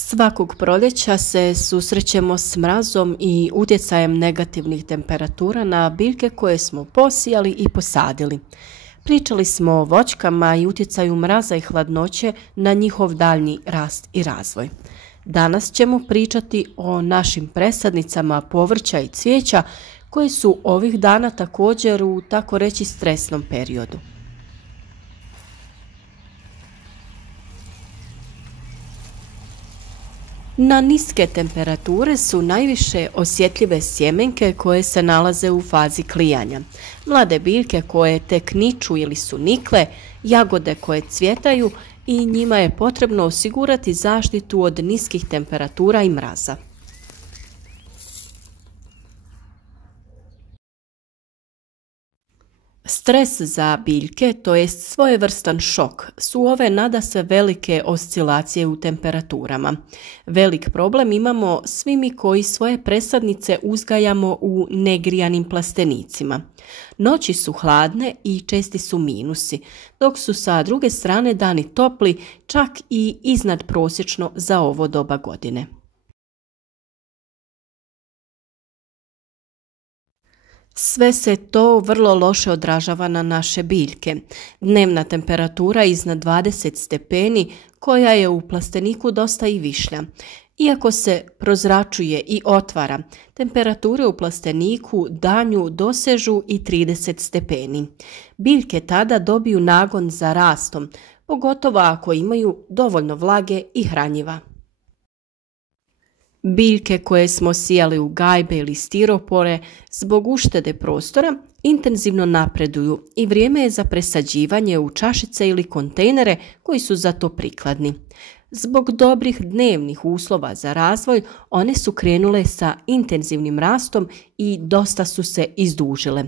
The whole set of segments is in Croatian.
Svakog proljeća se susrećemo s mrazom i utjecajem negativnih temperatura na biljke koje smo posijali i posadili. Pričali smo o voćkama i utjecaju mraza i hladnoće na njihov daljnji rast i razvoj. Danas ćemo pričati o našim presadnicama povrća i cvijeća koji su ovih dana također u tako reći stresnom periodu. Na niske temperature su najviše osjetljive sjemenke koje se nalaze u fazi klijanja, mlade biljke koje tek niču ili su nikle, jagode koje cvjetaju i njima je potrebno osigurati zaštitu od niskih temperatura i mraza. Stres za biljke, to jest svojevrstan šok, su ove nadasve velike oscilacije u temperaturama. Velik problem imamo svi mi koji svoje presadnice uzgajamo u negrijanim plastenicima. Noći su hladne i česti su minusi, dok su sa druge strane dani topli, čak i iznadprosječno za ovo doba godine. Sve se to vrlo loše odražava na naše biljke. Dnevna temperatura iznad 20 stepeni, koja je u plasteniku dosta i višlja. Iako se prozračuje i otvara, temperature u plasteniku danju dosežu i 30 stepeni. Biljke tada dobiju nagon za rastom, pogotovo ako imaju dovoljno vlage i hranjiva. Biljke koje smo sijali u gajbe ili stiropore zbog uštede prostora intenzivno napreduju i vrijeme je za presađivanje u čašice ili kontejnere koji su za to prikladni. Zbog dobrih dnevnih uslova za razvoj one su krenule sa intenzivnim rastom i dosta su se izdužile.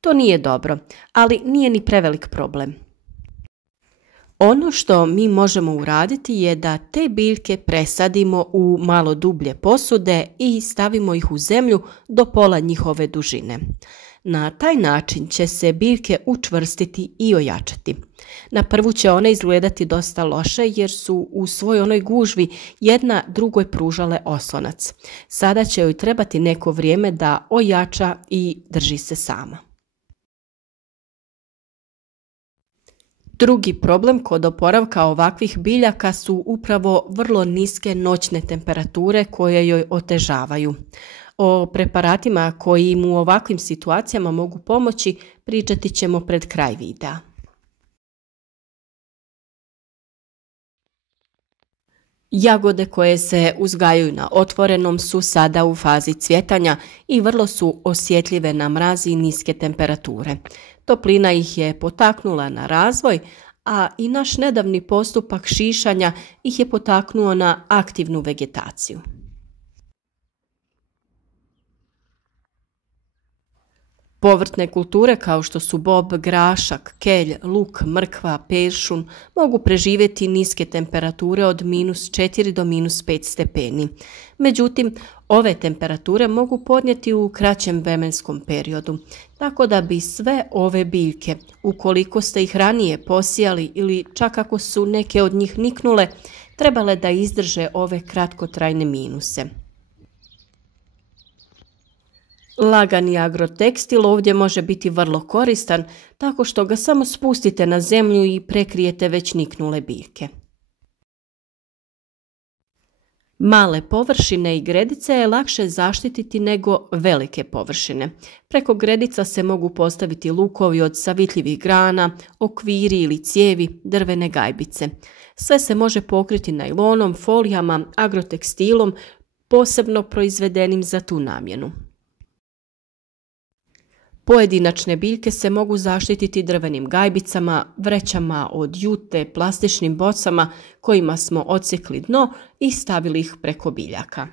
To nije dobro, ali nije ni prevelik problem. Ono što mi možemo uraditi je da te biljke presadimo u malo dublje posude i stavimo ih u zemlju do pola njihove dužine. Na taj način će se biljke učvrstiti i ojačati. Na prvu će one izgledati dosta loše jer su u svojoj onoj gužvi jedna drugoj pružale oslonac. Sada će joj trebati neko vrijeme da ojača i drži se sama. Drugi problem kod oporavka ovakvih biljaka su upravo vrlo niske noćne temperature koje joj otežavaju. O preparatima koji im u ovakvim situacijama mogu pomoći pričati ćemo pred kraj videa. Jagode koje se uzgajaju na otvorenom su sada u fazi cvjetanja i vrlo su osjetljive na mraz i niske temperature. Toplina ih je potaknula na razvoj, a i naš nedavni postupak šišanja ih je potaknuo na aktivnu vegetaciju. Povrtne kulture kao što su bob, grašak, kelj, luk, mrkva, peršun mogu preživjeti niske temperature od -4 do -5 stepeni. Međutim, ove temperature mogu podnijeti u kraćem vremenskom periodu, tako da bi sve ove biljke, ukoliko ste ih ranije posijali ili čak ako su neke od njih niknule, trebale da izdrže ove kratkotrajne minuse. Lagani agrotekstil ovdje može biti vrlo koristan tako što ga samo spustite na zemlju i prekrijete već niknule biljke. Male površine i gredice je lakše zaštititi nego velike površine. Preko gredica se mogu postaviti lukovi od savitljivih grana, okviri ili cijevi, drvene gajbice. Sve se može pokriti najlonom, folijama, agrotekstilom, posebno proizvedenim za tu namjenu. Pojedinačne biljke se mogu zaštititi drvenim gajbicama, vrećama od jute, plastičnim bocama kojima smo odsjekli dno i stavili ih preko biljaka.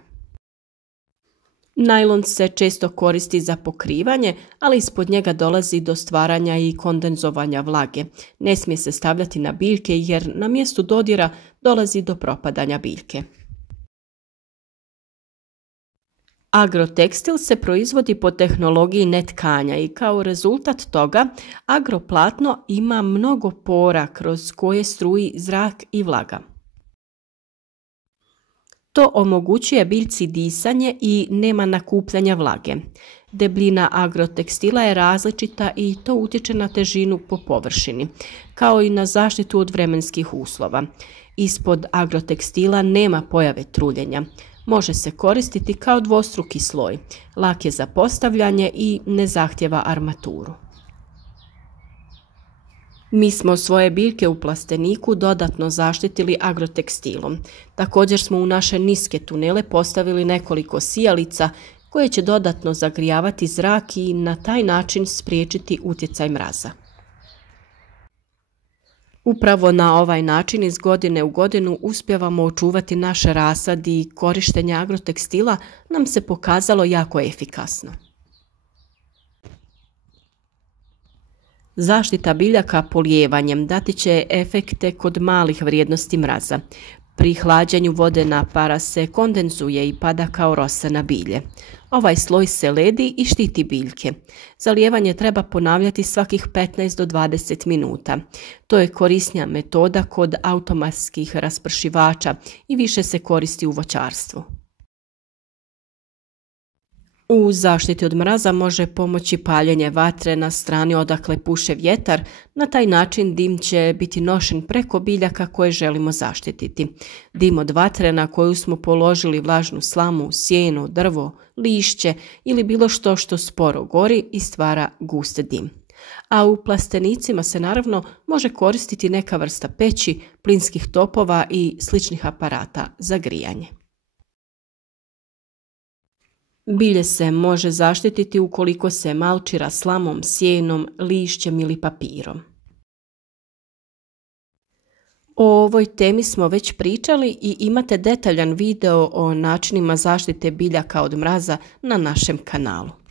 Najlon se često koristi za pokrivanje, ali ispod njega dolazi do stvaranja i kondenzovanja vlage. Ne smije se stavljati na biljke jer na mjestu dodira dolazi do propadanja biljke. Agrotekstil se proizvodi po tehnologiji netkanja i kao rezultat toga agroplatno ima mnogo pora kroz koje struji zrak i vlaga. To omogućuje biljci disanje i nema nakupljanja vlage. Debljina agrotekstila je različita i to utječe na težinu po površini, kao i na zaštitu od vremenskih uslova. Ispod agrotekstila nema pojave truljenja. Može se koristiti kao dvostruki sloj, lak je za postavljanje i ne zahtjeva armaturu. Mi smo svoje biljke u plasteniku dodatno zaštitili agrotekstilom. Također smo u naše niske tunele postavili nekoliko sijalica koje će dodatno zagrijavati zrak i na taj način spriječiti utjecaj mraza. Upravo na ovaj način iz godine u godinu uspijevamo očuvati naš rasad i korištenje agrotekstila nam se pokazalo jako efikasno. Zaštita biljaka polijevanjem dati će efekte kod malih vrijednosti mraza. Pri hlađenju vodena para se kondenzuje i pada kao rosa na bilje. Ovaj sloj se ledi i štiti biljke. Zalijevanje treba ponavljati svakih 15 do 20 minuta. To je korisnija metoda kod automatskih raspršivača i više se koristi u voćarstvu. U zaštiti od mraza može pomoći paljenje vatre na strani odakle puše vjetar, na taj način dim će biti nošen preko biljaka koje želimo zaštititi. Dim od vatre na koju smo položili vlažnu slamu, sjeno, drvo, lišće ili bilo što sporo gori i stvara gust dim. A u plastenicima se naravno može koristiti neka vrsta peći, plinskih topova i sličnih aparata za grijanje. Bilje se može zaštititi ukoliko se malčira slamom, sjenom, lišćem ili papirom. O ovoj temi smo već pričali i imate detaljan video o načinima zaštite biljaka od mraza na našem kanalu.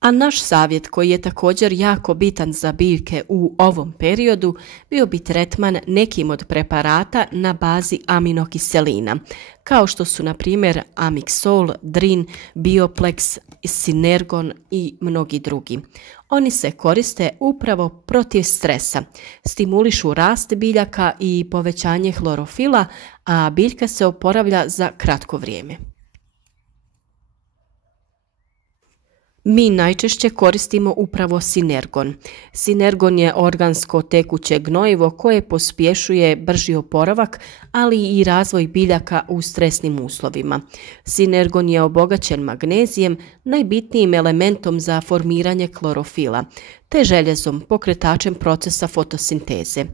A naš savjet koji je također jako bitan za biljke u ovom periodu bio bi tretman nekim od preparata na bazi aminokiselina, kao što su na primjer Amixol, Drin, Bioplex, Sinergon i mnogi drugi. Oni se koriste upravo protiv stresa, stimulišu rast biljaka i povećanje klorofila, a biljka se oporavlja za kratko vrijeme. Mi najčešće koristimo upravo Sinergon. Sinergon je organsko tekuće gnojivo koje pospješuje brži oporavak, ali i razvoj biljaka u stresnim uslovima. Sinergon je obogaćen magnezijem, najbitnijim elementom za formiranje klorofila, te željezom, pokretačem procesa fotosinteze.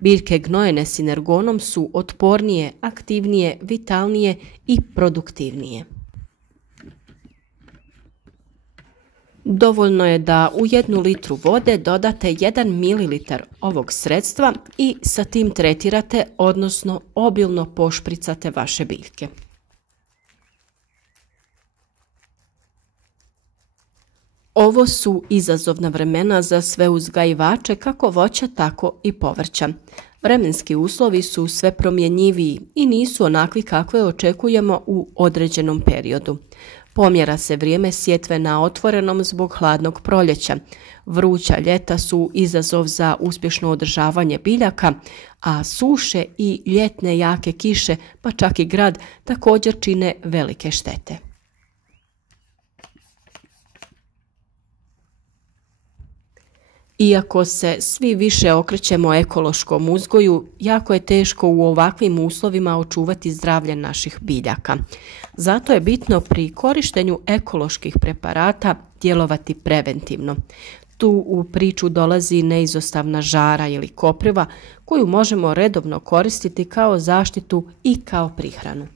Biljke gnojene Sinergonom su otpornije, aktivnije, vitalnije i produktivnije. Dovoljno je da u 1 litru vode dodate 1 ml ovog sredstva i sa tim tretirate, odnosno obilno pošpricate vaše biljke. Ovo su izazovna vremena za sve uzgajivače kako voća, tako i povrća. Vremenski uslovi su sve promjenjiviji i nisu onakvi kakve očekujemo u određenom periodu. Pomjera se vrijeme sjetve na otvorenom zbog hladnog proljeća. Vruća ljeta su izazov za uspješno održavanje biljaka, a suše i ljetne jake kiše, pa čak i grad, također čine velike štete. Iako se svi više okrećemo ekološkom uzgoju, jako je teško u ovakvim uslovima očuvati zdravlje naših biljaka. Zato je bitno pri korištenju ekoloških preparata djelovati preventivno. Tu u priču dolazi neizostavna žara ili kopriva koju možemo redovno koristiti kao zaštitu i kao prihranu.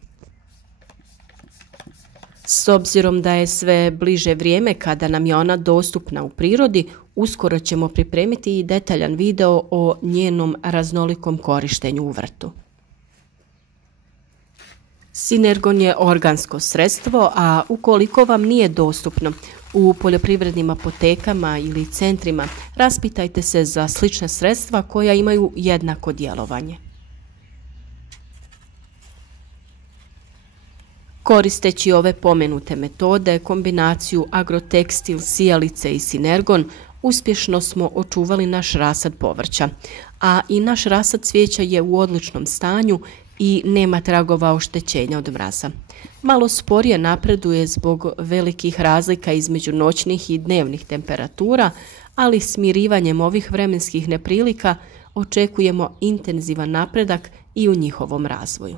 S obzirom da je sve bliže vrijeme kada nam je ona dostupna u prirodi, uskoro ćemo pripremiti i detaljan video o njenom raznolikom korištenju u vrtu. Sinergon je organsko sredstvo, a ukoliko vam nije dostupno u poljoprivrednim apotekama ili centrima, raspitajte se za slična sredstva koja imaju jednako djelovanje. Koristeći ove pomenute metode, kombinaciju agrotekstil, sijalice i Sinergon, uspješno smo očuvali naš rasad povrća, a i naš rasad cvijeća je u odličnom stanju i nema tragova oštećenja od mraza. Malo sporije napreduje zbog velikih razlika između noćnih i dnevnih temperatura, ali smirivanjem ovih vremenskih neprilika očekujemo intenzivan napredak i u njihovom razvoju.